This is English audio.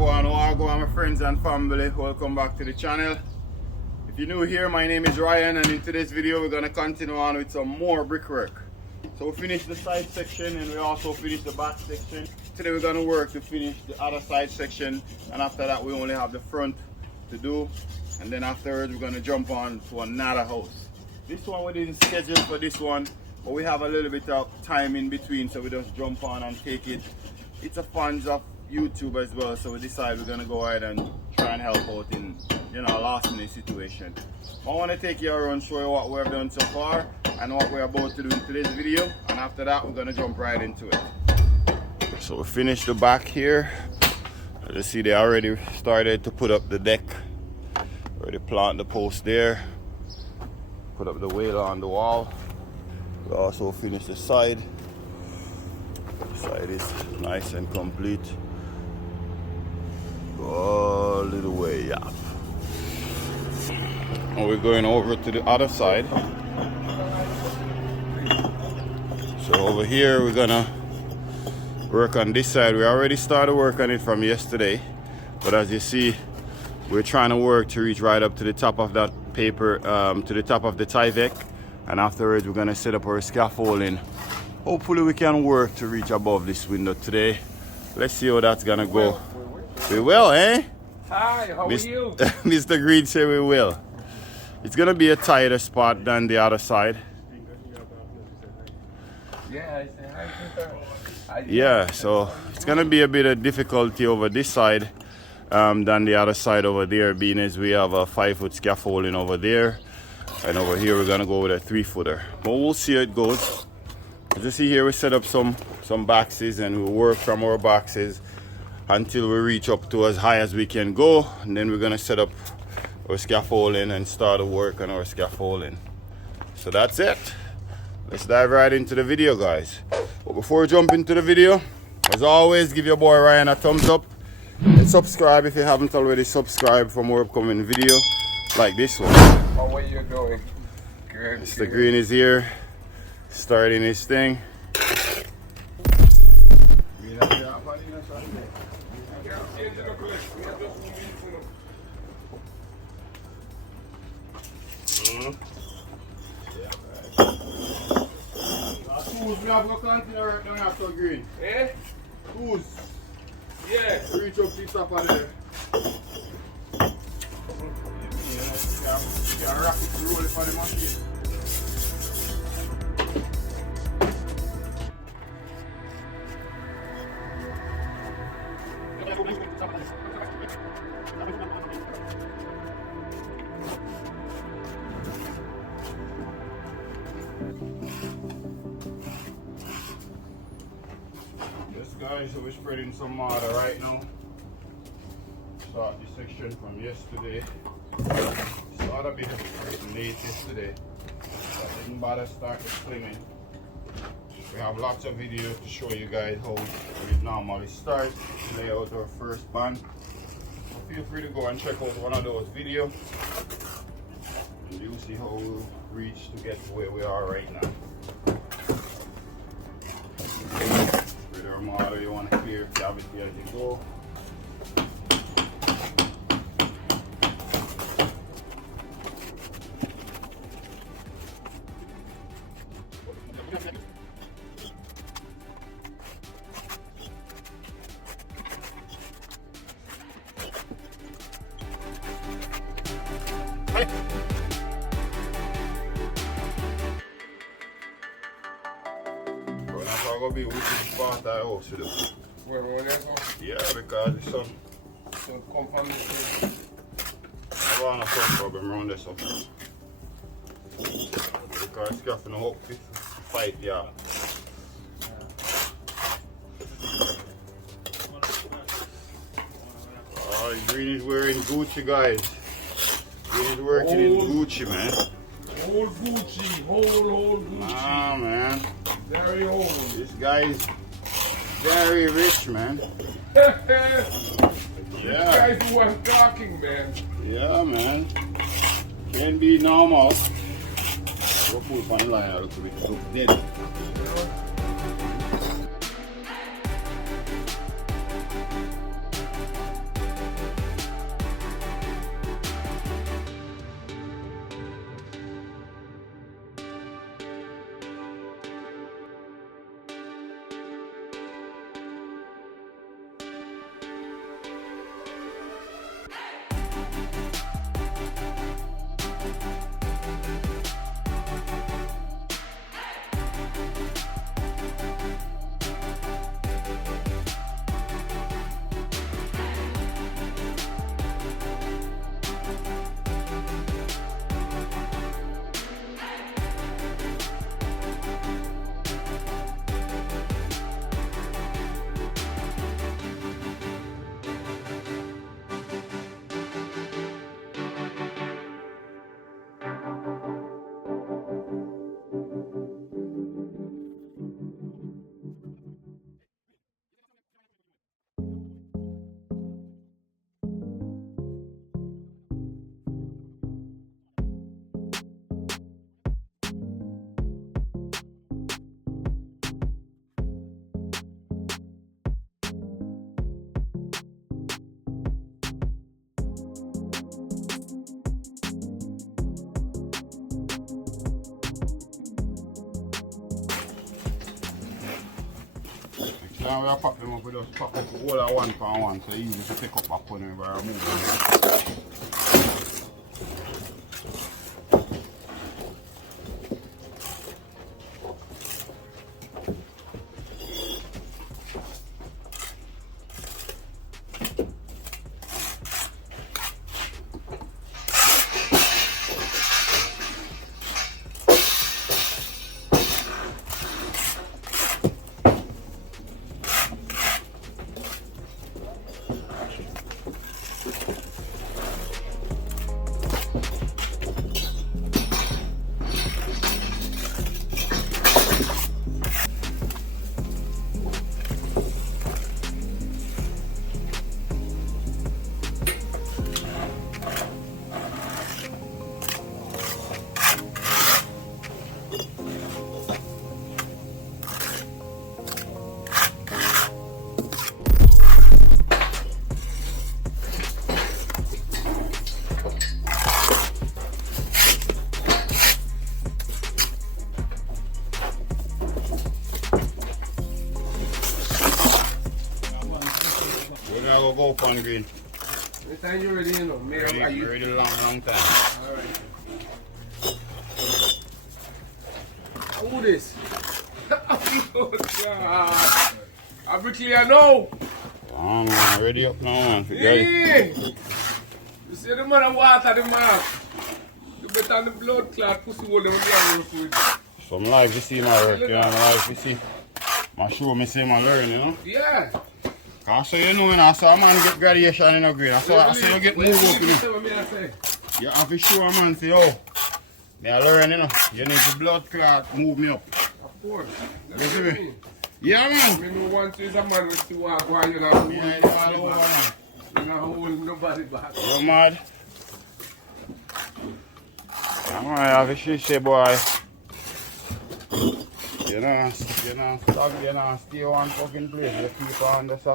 Wagwan, my friends and family. Welcome back to the channel. If you're new here, my name is Ryan, and in today's video we're going to continue on with some more brickwork. So we finished the side section and we also finished the back section. Today we're going to work to finish the other side section, and after that we only have the front to do, and then afterwards we're going to jump on to another house. This one we didn't schedule for this one, but we have a little bit of time in between, so we just jump on and take it. It's a fans of YouTube as well, so we decided we're gonna go ahead and try and help out in, you know, a last minute situation. I want to take you around, show you what we've done so far and what we're about to do in today's video, and after that we're gonna jump right into it. So we finished the back here. As you see, they already started to put up the deck, already plant the post there, put up the wheel on the wall. We also finished the side. The side is nice and complete. All the way up. And we're going over to the other side. So over here we're gonna work on this side. We already started work on it from yesterday, but as you see, we're trying to work to reach right up to the top of that paper, to the top of the tie deck, and afterwards we're gonna set up our scaffolding. Hopefully we can work to reach above this window today. Let's see how that's gonna go. We will, eh? Hi, how are you? Mr. Green said we will. It's gonna be a tighter spot than the other side. Yeah, I said hi. Yeah, so it's gonna be a bit of difficulty over this side than the other side over there, being as we have a 5-foot scaffolding over there, and over here we're gonna go with a 3-footer. But we'll see how it goes. As you see here, we set up some boxes, and we'll work from our boxes until we reach up to as high as we can go, and then we're gonna set up our scaffolding and start to work on our scaffolding. So that's it. Let's dive right into the video, guys. But before we jump into the video, as always, give your boy Ryan a thumbs up and subscribe if you haven't already subscribed for more upcoming video like this one. How are you doing? Good. Mr. Green is here, starting his thing. We have to continue right now after Green. Eh? Who's? Yeah. Reach up to the top of there. Yeah, rock it, roll it for the machine. Guys, so we're spreading some mortar right now. Start this section from yesterday. Started a bit late yesterday, so I didn't bother start the slinging. We have lots of videos to show you guys how we normally start, lay out our first band. So feel free to go and check out one of those videos, and you'll see how we reach to get to where we are right now. Mortar, you want to clear cavity as you go. Gonna be wicked spot that house to do. Where that one? Yeah, because the sun come from the street. I want a sun problem around this up. Because it's got no hope to fight, yeah. Oh, Green is wearing Gucci, guys. Green is working in Gucci, man. Old Gucci, old Gucci. Ah, man. Very old. This guy is very rich, man. Yeah. Yeah. You guys who are talking, man. Yeah, man. Can't be normal. Go pull fine line out to be dead. Now we are pack them up, we just pack up all at one for one, so easy to pick up up on them and remove them. We're gonna go up on green. Anytime you're ready, you know. Ready long time. Alright. Who this? Oh, God. A bricklayer now. I'm ready up now, man. Hey! You see the man of water, the man. You better on the blood clot, pussy hole, them with. Some life you see my work, you know, life you see. My show me see my learn, you know. Yeah. Cause so you know, I saw a man get graduation in a grade. I saw you get moved up, you know. You have to show a man, say, oh, me I learn, you know. You need the blood clot, move me up. Of course. You see me? Yeah, man. I mean, once is a man with 2 walk, why you not hold Yeah, nobody all over, back. man. You not hold nobody back. You mad? I'm gonna have a shit, say, boy. You know, stop, you know, stay one fucking place. You keep on this,